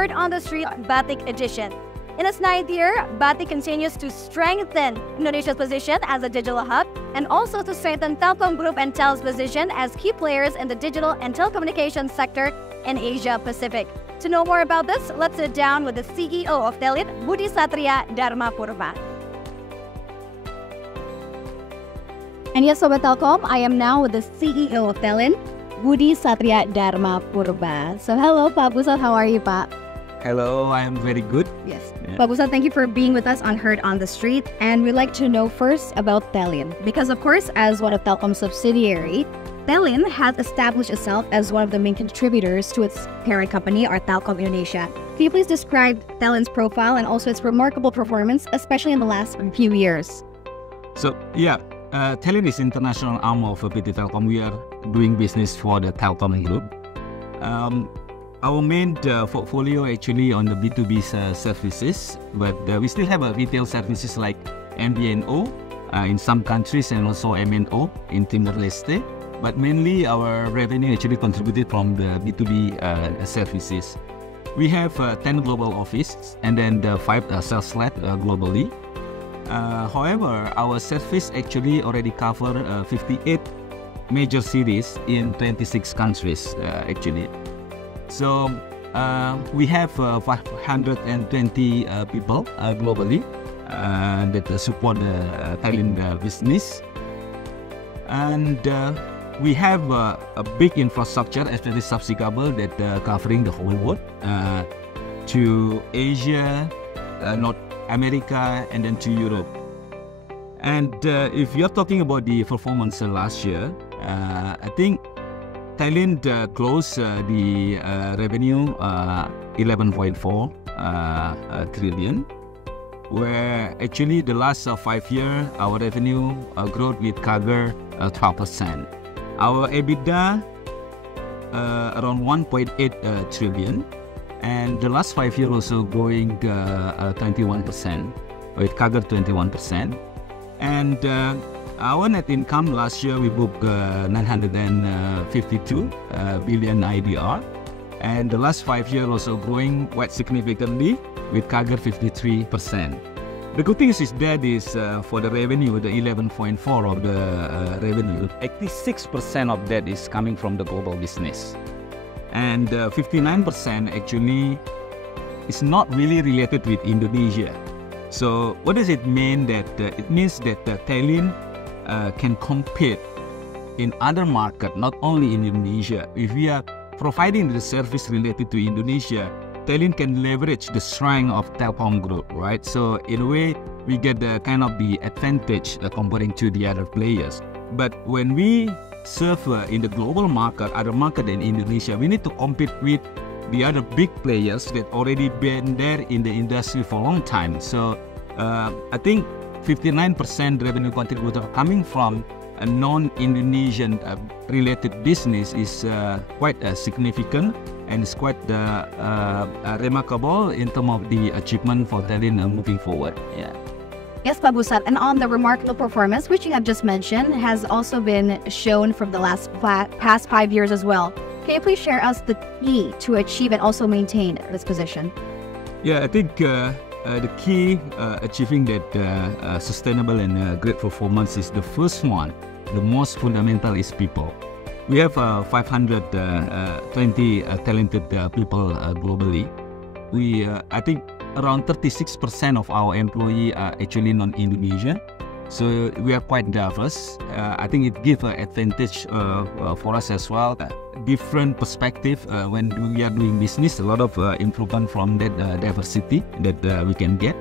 Heard on the Street Batic edition. In its 9th year, Batic continues to strengthen Indonesia's position as a digital hub and also to strengthen TelkomGroup and Telin's position as key players in the digital and telecommunications sector in Asia Pacific. To know more about this, let's sit down with the CEO of Telin, Budi Satria Dharma Purba. And yes, Sobat Telkom, I am now with the CEO of Telin, Budi Satria Dharma Purba. So hello, Pak Busat, how are you, Pak? Hello, I am very good. Yes. Yeah. Pak Busat, thank you for being with us on Heard on the Street. And we'd like to know first about Telin. Because of course, as one of Telkom's subsidiary, Telin has established itself as one of the main contributors to its parent company, or Telkom Indonesia. Can you please describe Telin's profile and also its remarkable performance, especially in the last few years? So, Telin is international arm of PT Telkom. We are doing business for the Telkom Group. Our main portfolio actually on the B2B services, but we still have retail services like MVNO in some countries and also MNO in Timor-Leste. But mainly our revenue actually contributed from the B2B services. We have 10 global offices and then the 5 sales lab globally. However, our service actually already cover 58 major cities in 26 countries actually. So we have 520 people globally that support the Telin business, and we have a big infrastructure, especially subsea cable that covering the whole world to Asia, North America, and then to Europe. And if you're talking about the performance last year, I think Telin closed the revenue 11.4 trillion, where actually the last 5 years our revenue growth with CAGR 12%. Our EBITDA around 1.8 trillion. And the last 5 years also growing 21%, with CAGR 21%. And our net income last year we booked 952 billion IDR. And the last 5 years also growing quite significantly with CAGR 53%. The good thing is that for the revenue, the 11.4 of the revenue, 86% of that is coming from the global business. And 59% actually is not really related with Indonesia. So what does it mean? That it means that Telin can compete in other markets, not only in Indonesia. If we are providing the service related to Indonesia, Telin can leverage the strength of Telkom Group, right? So in a way, we get the kind of the advantage comparing to the other players. But when we serve in the global market, other market in Indonesia, we need to compete with the other big players that already been there in the industry for a long time. So I think 59% revenue contributor coming from a non-Indonesian related business is quite significant, and it's quite remarkable in terms of the achievement for Telin moving forward. Yeah. Yes, Pak Busat, and on the remarkable performance, which you have just mentioned, has also been shown from the past 5 years as well. Can you please share us the key to achieve and also maintain this position? Yeah, I think the key achieving that sustainable and great performance is the first one. The most fundamental is people. We have 520 talented people globally. I think around 36% of our employees are actually non-Indonesian. So we are quite diverse. I think it gives an advantage for us as well. Different perspective when we are doing business, a lot of improvement from that diversity that we can get.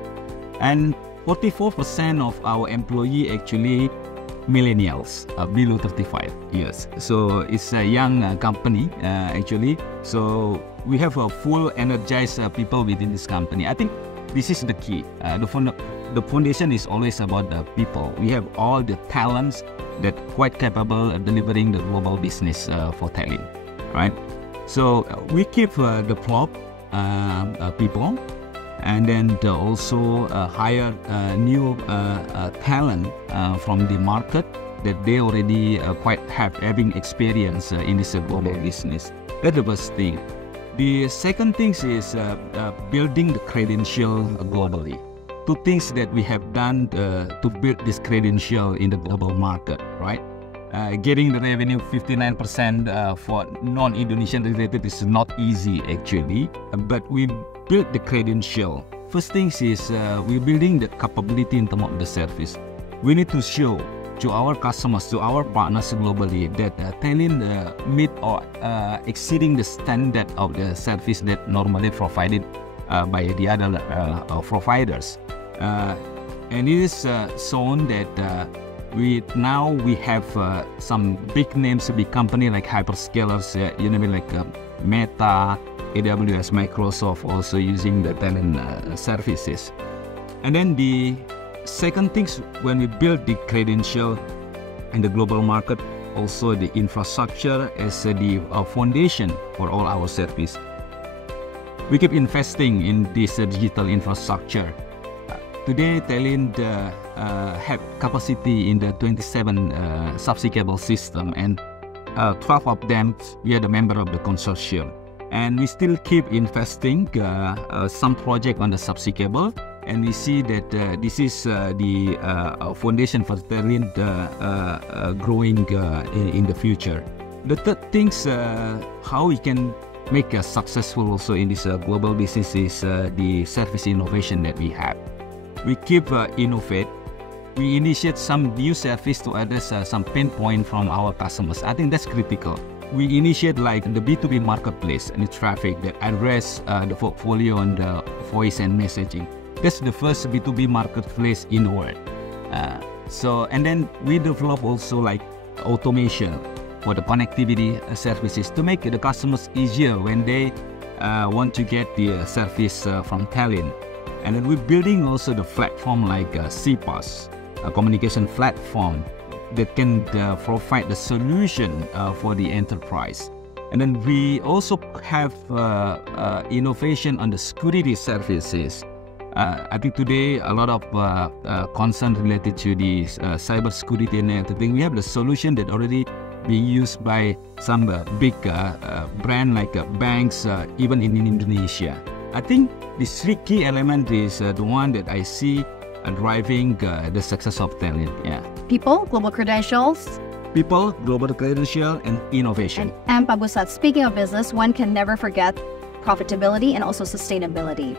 And 44% of our employees actually millennials below 35 years. So it's a young company actually. So we have a full energized people within this company. I think this is the key. The foundation is always about the people. We have all the talents that quite capable of delivering the global business for Telin, right? So we keep develop people, and then also hire new talent from the market that they already quite having experience in this global business. That's the first thing. The second thing is building the credential globally. Two things that we have done to build this credential in the global market, right? Getting the revenue 59% for non-Indonesian related is not easy actually, but we built the credential. First thing is we're building the capability in terms of the service. We need to show to our customers, to our partners globally that Telin meet or exceeding the standard of the service that normally provided by the other providers. And it is shown that we have some big names, big company like hyperscalers, like Meta, AWS, Microsoft also using the Telin services. And then the second thing, when we build the credential in the global market, also the infrastructure as the foundation for all our service. We keep investing in this digital infrastructure. Today, Telin have capacity in the 27 subsea cable system, and 12 of them we are the member of the consortium. And we still keep investing some project on the subsea cable. And we see that this is the foundation for Telin growing in the future. The third thing, how we can make us successful also in this global business is the service innovation that we have. We keep innovate. We initiate some new service to address some pain point from our customers. I think that's critical. We initiate like the B2B marketplace and the traffic that address the portfolio on the voice and messaging. That's the first B2B marketplace in the world. And then we develop also like automation for the connectivity services to make the customers easier when they want to get the service from Telin. And then we're building also the platform like CPaaS, a communication platform that can provide the solution for the enterprise. And then we also have innovation on the security services. I think today a lot of concern related to the cyber security and everything. We have the solution that already being used by some big brand like banks, even in Indonesia. I think the three key element is the one that I see driving the success of Telin. Yeah. People, global credentials. People, global credential, and innovation. And Pak Busat, speaking of business, one can never forget profitability and also sustainability.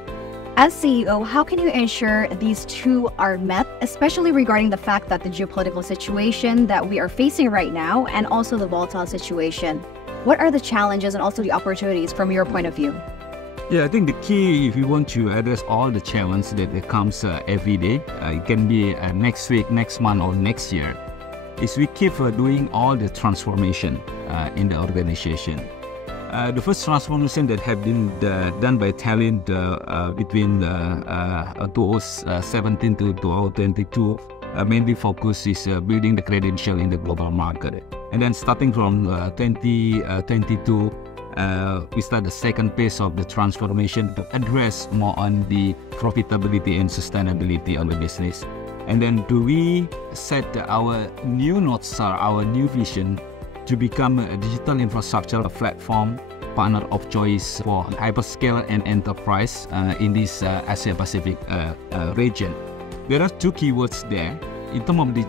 As CEO, how can you ensure these two are met, especially regarding the fact that the geopolitical situation that we are facing right now and also the volatile situation? What are the challenges and also the opportunities from your point of view? Yeah, I think the key, if you want to address all the challenges that comes every day, it can be next week, next month, or next year, is we keep doing all the transformation in the organization. The first transformation that have been done by Telin between 2017 to 2022 mainly focus is building the credential in the global market. And then starting from 2022, we start the second phase of the transformation to address more on the profitability and sustainability of the business. And then do we set our new North Star, our new vision, to become a digital infrastructure platform partner of choice for hyperscale and enterprise in this Asia-Pacific region. There are two keywords there. In terms of the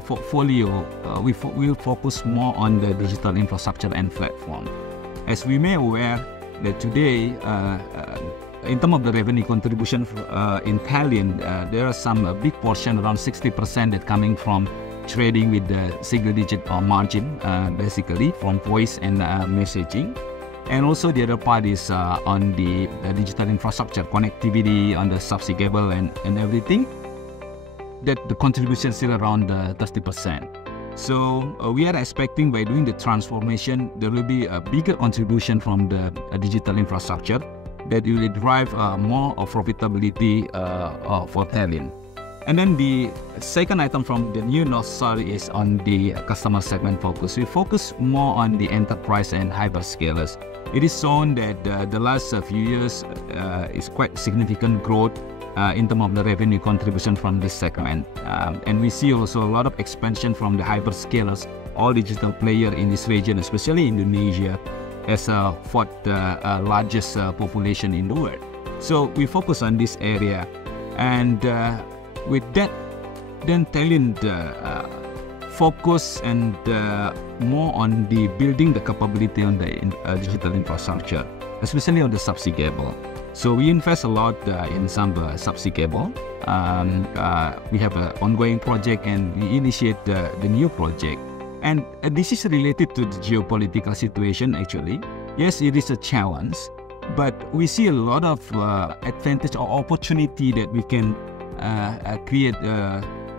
portfolio, we will focus more on the digital infrastructure and platform. As we may aware that today, in terms of the revenue contribution in Telin, there are some big portion, around 60% that coming from trading with the single-digit margin, basically from voice and messaging. And also the other part is on the digital infrastructure, connectivity on the subsea cable and everything. That the contribution is still around 30%. So we are expecting by doing the transformation, there will be a bigger contribution from the digital infrastructure that will drive more of profitability for Telin. And then the second item from the new North Star is on the customer segment focus. We focus more on the enterprise and hyperscalers. It is shown that the last few years is quite significant growth in terms of the revenue contribution from this segment. And we see also a lot of expansion from the hyperscalers, all digital player in this region, especially Indonesia. as a fourth largest population in the world. So we focus on this area, and with that, then Telin focus and more on the building the capability on the digital infrastructure, especially on the subsea cable. So we invest a lot in some subsea cable. We have an ongoing project, and we initiate the new project. And this is related to the geopolitical situation actually. Yes, it is a challenge, but we see a lot of advantage or opportunity that we can create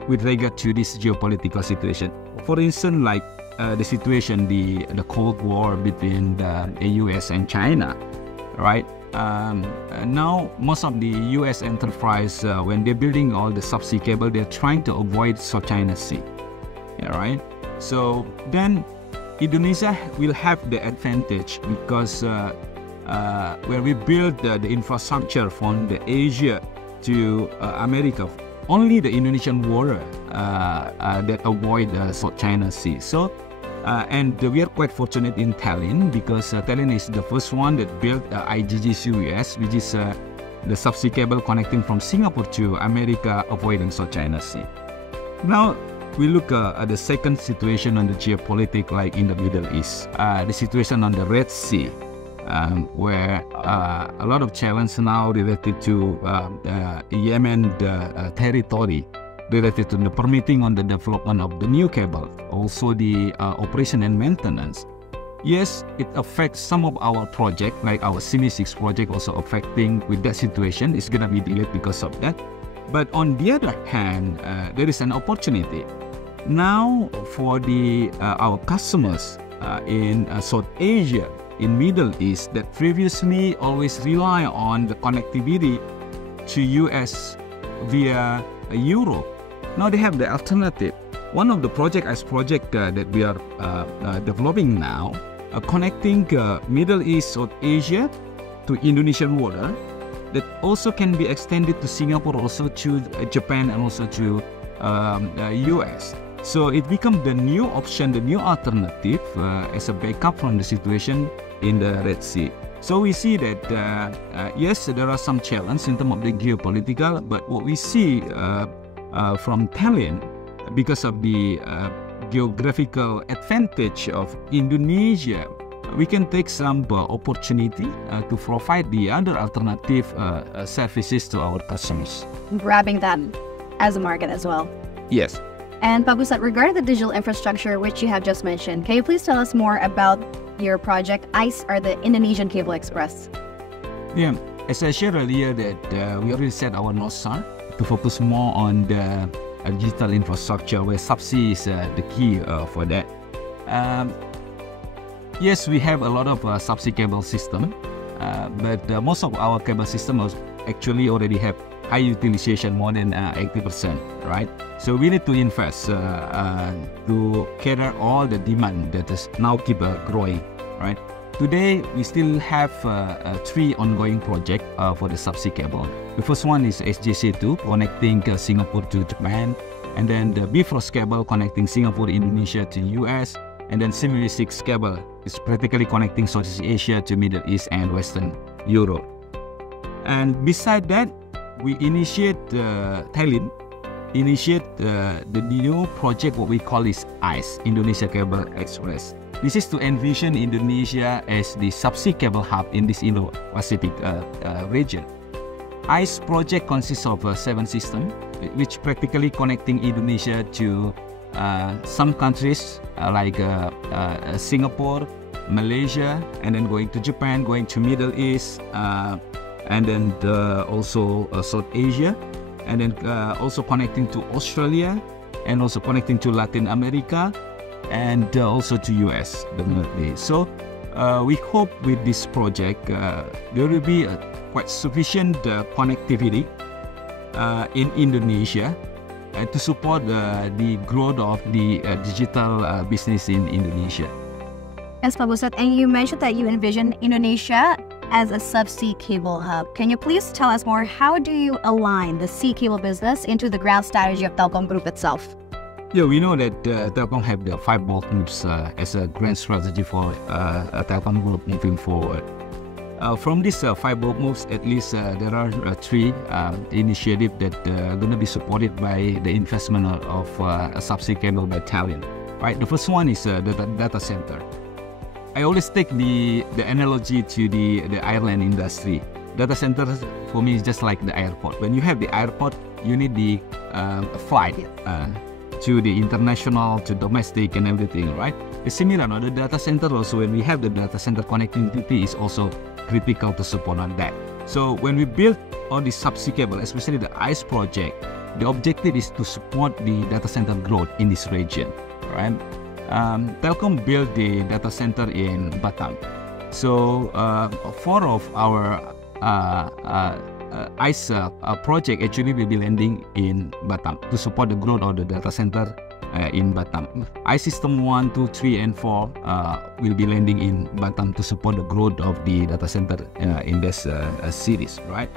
with regard to this geopolitical situation. For instance, like the situation, the Cold War between the US and China, right? Now, most of the US enterprise, when they're building all the subsea cable, they're trying to avoid South China Sea, yeah, right? So then Indonesia will have the advantage because where we build the infrastructure from the Asia to America, only the Indonesian water that avoid South China Sea. So, and we are quite fortunate in Telin because Telin is the first one that built IGGCUS, which is the subsea cable connecting from Singapore to America, avoiding South China Sea. Now, we look at the second situation on the geopolitics, like in the Middle East, the situation on the Red Sea, where a lot of challenge now related to Yemen territory, related to the permitting on the development of the new cable, also the operation and maintenance. Yes, it affects some of our project, like our CIMI-6 project also affecting with that situation. It's gonna be delayed because of that. But on the other hand, there is an opportunity. Now for the our customers in South Asia, in Middle East, that previously always rely on the connectivity to US via Europe. Now they have the alternative. One of the project that we are developing now, connecting Middle East, South Asia to Indonesian water, that also can be extended to Singapore, also to Japan, and also to US. So it becomes the new option, the new alternative as a backup from the situation in the Red Sea. So we see that yes, there are some challenges in terms of the geopolitical, but what we see from Telin, because of the geographical advantage of Indonesia, we can take some opportunity to provide the other alternative services to our customers. Grabbing that as a market as well. Yes. And Pak Busat, regarding the digital infrastructure which you have just mentioned, can you please tell us more about your project ICE, or the Indonesian Cable Express? Yeah, as I shared earlier that we already set our North Star to focus more on the digital infrastructure, where subsea is the key for that. Yes, we have a lot of subsea cable system, but most of our cable systems actually already have high utilization, more than 80%, right? So we need to invest to cater all the demand that is now keep growing, right? Today, we still have 3 ongoing projects for the subsea cable. The first one is SJC2, connecting Singapore to Japan, and then the Bifrost cable connecting Singapore, Indonesia to US, and then CIMI-6 cable is practically connecting Southeast Asia to Middle East and Western Europe. And beside that, we initiate Telin the new project, what we call is ICE, Indonesia Cable Express. This is to envision Indonesia as the subsea cable hub in this Indo-Pacific region. ICE project consists of 7 systems, which practically connecting Indonesia to some countries like Singapore, Malaysia, and then going to Japan, going to Middle East, and then also South Asia, and then also connecting to Australia, and also connecting to Latin America, and also to US definitely. So we hope with this project there will be quite sufficient connectivity in Indonesia to support the growth of the digital business in Indonesia. Yes, Pak Busat, and you mentioned that you envision Indonesia as a subsea cable hub. Can you please tell us more? How do you align the sea cable business into the ground strategy of Telkom Group itself? Yeah, we know that Telkom have the 5 bold moves as a grand strategy for Telkom Group moving forward. From these 5 bold moves, at least there are 3 initiatives that are going to be supported by the investment of a subsea cable by Telin. Right, the first one is the data center. I always take the analogy to the airline industry. Data center for me is just like the airport. When you have the airport, you need the flight to the international, to domestic and everything, right? It's similar, no? The data center also, when we have the data center connectivity is also critical to support on that. So when we build all the subsea cable, especially the ICE project, the objective is to support the data center growth in this region, right? Telkom built the data center in Batam. So 4 of our ICE project actually will be landing in Batam to support the growth of the data center in Batam. ICE system 1, 2, 3, and 4 will be landing in Batam to support the growth of the data center in this series, right?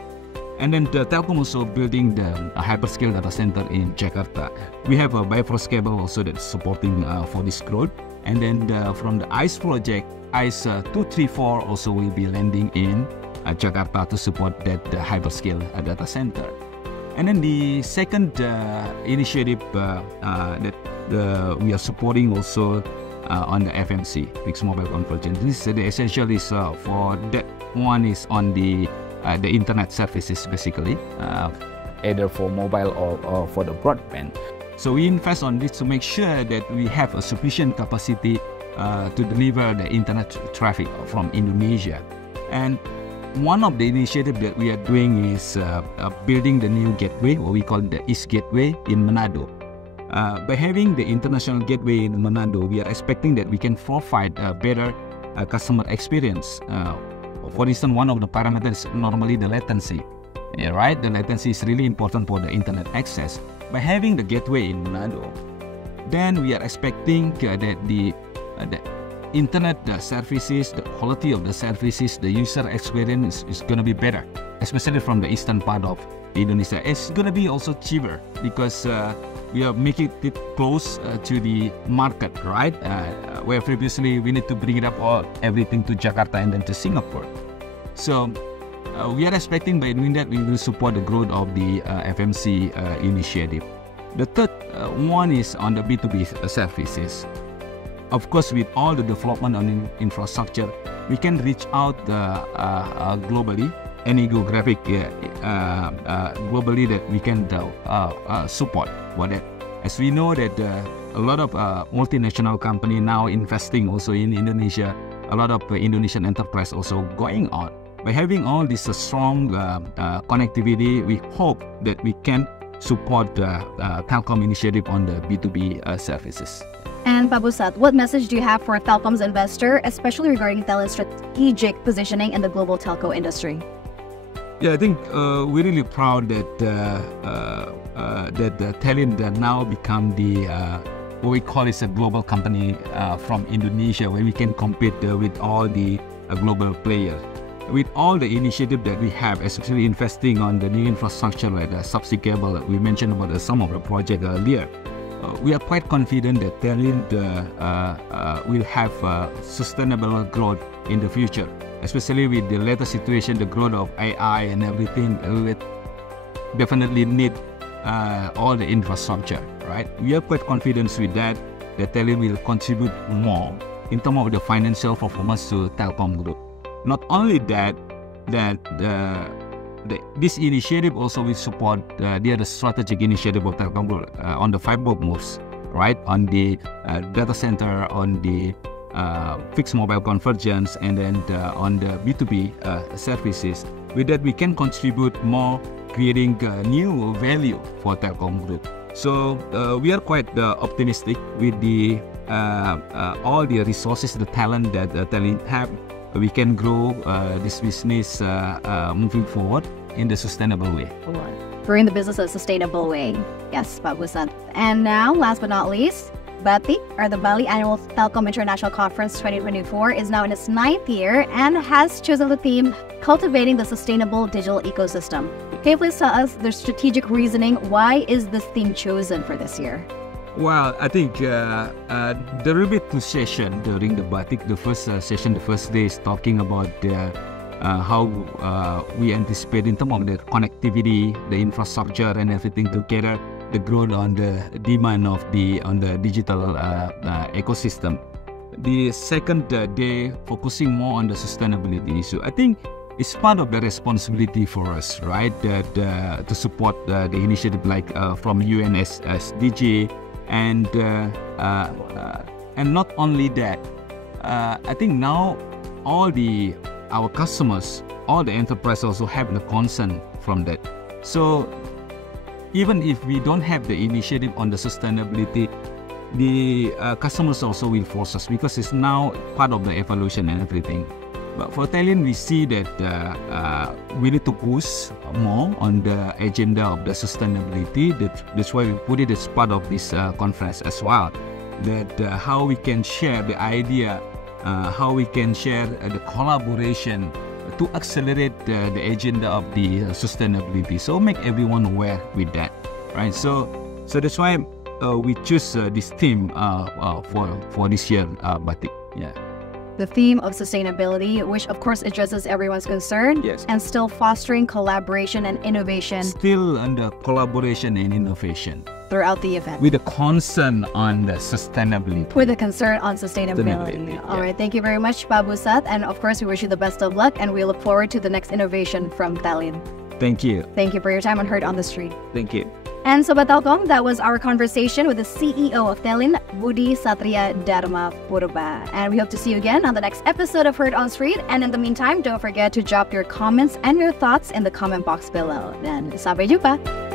And then Telkom also building the hyperscale data center in Jakarta. We have a Bifrost cable also that's supporting for this growth. And then from the ICE project, ICE 2, 3, 4 also will be landing in Jakarta to support that hyperscale data center. And then the second initiative that we are supporting also on the FMC, fixed mobile convergence. This the essential is for that one is on the internet services basically, either for mobile or for the broadband. So we invest on this to make sure that we have a sufficient capacity to deliver the internet traffic from Indonesia. And one of the initiatives that we are doing is building the new gateway, what we call the East Gateway in Manado. By having the international gateway in Manado, we are expecting that we can provide a better customer experience. For instance, one of the parameters is normally the latency. Yeah, right? The latency is really important for the internet access. By having the gateway in Manado, then we are expecting that the internet services, the quality of the services, the user experience is going to be better, especially from the eastern part of Indonesia. It's going to be also cheaper because we are making it close to the market, right? Where previously we need to bring it up everything to Jakarta and then to Singapore. So we are expecting by doing that we will support the growth of the FMC initiative. The third one is on the B2B services. Of course, with all the development on infrastructure, we can reach out globally, any geographic globally that we can support for that. As we know that a lot of multinational company now investing also in Indonesia, a lot of Indonesian enterprise also going on. By having all this strong connectivity, we hope that we can support the Telkom initiative on the B2B services. And Pak Busat, what message do you have for Telkom's investor, especially regarding Telin's strategic positioning in the global telco industry? Yeah, I think we're really proud that Telin now become the what we call is a global company from Indonesia, where we can compete with all the global players. With all the initiative that we have, especially investing on the new infrastructure like the subsea cable, we mentioned about some of the project earlier. We are quite confident that Telin will have sustainable growth in the future, especially with the latest situation, the growth of AI and everything. We definitely need all the infrastructure, right? We are quite confident with that Telin will contribute more in terms of the financial performance to Telkom Group. Not only that, this initiative also will support the other strategic initiative of Telkom Group on the 5 bold moves, right? On the data center, on the fixed mobile convergence, and then on the B2B services. With that, we can contribute more, creating new value for Telkom Group. So we are quite optimistic with the all the resources, the talent that Telin have. We can grow this business moving forward in the sustainable way. Growing the business in a sustainable way. Yes, Pak Busat. And now, last but not least, Batic, or the Bali Annual Telkom International Conference 2024, is now in its 9th year and has chosen the theme, Cultivating the Sustainable Digital Ecosystem. Can you please tell us the strategic reasoning? Why is this theme chosen for this year? Well, I think there will be two sessions during the Batic. The first session, the first day is talking about how we anticipate in terms of the connectivity, the infrastructure and everything together, the growth on the demand of on the digital ecosystem. The second day focusing more on the sustainability issue. I think it's part of the responsibility for us, right? To support the initiative like from UNS SDG. And not only that, I think now our customers, all the enterprises also have the concern from that. So even if we don't have the initiative on the sustainability, the customers also will force us because it's now part of the evolution and everything. But for Telin, we see that we need to push more on the agenda of the sustainability. That's why we put it as part of this conference as well. That how we can share the idea, how we can share the collaboration to accelerate the agenda of the sustainability. So make everyone aware with that, right? So that's why we choose this theme for this year, Batic. Yeah. The theme of sustainability, which of course addresses everyone's concern, yes, and still fostering collaboration and innovation. Still under collaboration and innovation throughout the event. With a concern on the sustainability. With a concern on sustainability. All right, thank you very much, Pak Busat. And of course, we wish you the best of luck and we look forward to the next innovation from Telin. Thank you. Thank you for your time on Heard on the Street. Thank you. And Sobat Telkom, that was our conversation with the CEO of Telin, Budi Satria Dharma Purba. And we hope to see you again on the next episode of Heard on Street. And in the meantime, don't forget to drop your comments and your thoughts in the comment box below. Dan sampai jumpa.